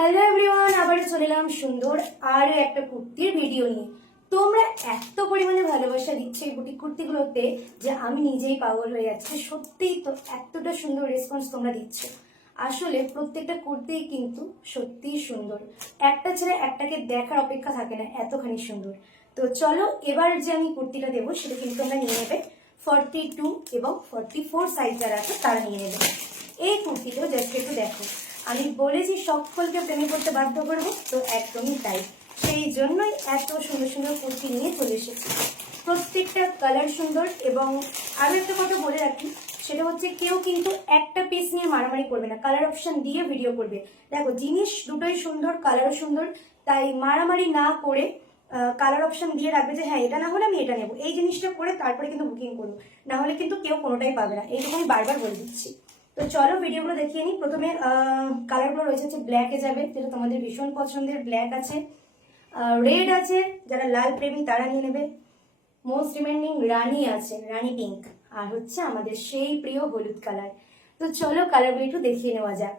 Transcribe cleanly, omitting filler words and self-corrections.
Hello everyone, আবার চলে এলাম সুন্দর আরো একটা কুর্তির ভিডিও নিয়ে। তোমরা এত পরিমাণে ভালোবাসা দিচ্ছে এই বুটিক কুর্তিগুলোতে যে আমি নিজেই পাগল হয়ে যাচ্ছি। সত্যিই তো এতটা সুন্দর রেসপন্স তোমরা দিচ্ছ। আসলে প্রত্যেকটা কুর্তি কিন্তু সত্যিই সুন্দর, একটা ছেড়ে একটাকে দেখার অপেক্ষা থাকে না, এতখানি সুন্দর। তো চলো, এবার যে আমি কুর্তিটা দেবো সেটা কিন্তু তোমরা নিয়ে নেবে 42 এবং 44 সাইজ যারা আছে তারা নিয়ে নেবে। এই কুর্তিটা জাস্ট একটু দেখো, আমি বলেছি সকলকে প্রেমে করতে বাধ্য করবো, তো একদমই তাই। সেই জন্যই এত সুন্দর সুন্দর কুর্তি নিয়ে চলে এসেছি। প্রত্যেকটা কালার সুন্দর। এবং আরো একটা কথা বলে রাখি, সেটা হচ্ছে কেউ কিন্তু একটা পিস নিয়ে মারামারি করবে না, কালার অপশন দিয়ে ভিডিও করবে। দেখো, জিনিস দুটোই সুন্দর, কালারও সুন্দর, তাই মারামারি না করে কালার অপশন দিয়ে রাখবে যে হ্যাঁ এটা না হলে আমি এটা নেবো, এই জিনিসটা করে তারপরে কিন্তু বুকিং করবো। না হলে কিন্তু কেউ কোনোটাই পাবে না, এইটুকু আমি বারবার বলে দিচ্ছি। তো চলো ভিডিওগুলো দেখিয়ে নিই। প্রথমে কালারগুলো রয়েছে হচ্ছে ব্ল্যাকে যাবে, যেটা তোমাদের ভীষণ পছন্দের। ব্ল্যাক আছে, রেড আছে, যারা লাল প্রেমী তারা নিয়ে নেবে। মোস্ট ডিমান্ডিং রানী আছে, রানী পিঙ্ক, আর হচ্ছে আমাদের সেই প্রিয় হলুদ কালার। তো চলো কালারগুলো একটু দেখিয়ে নেওয়া যাক।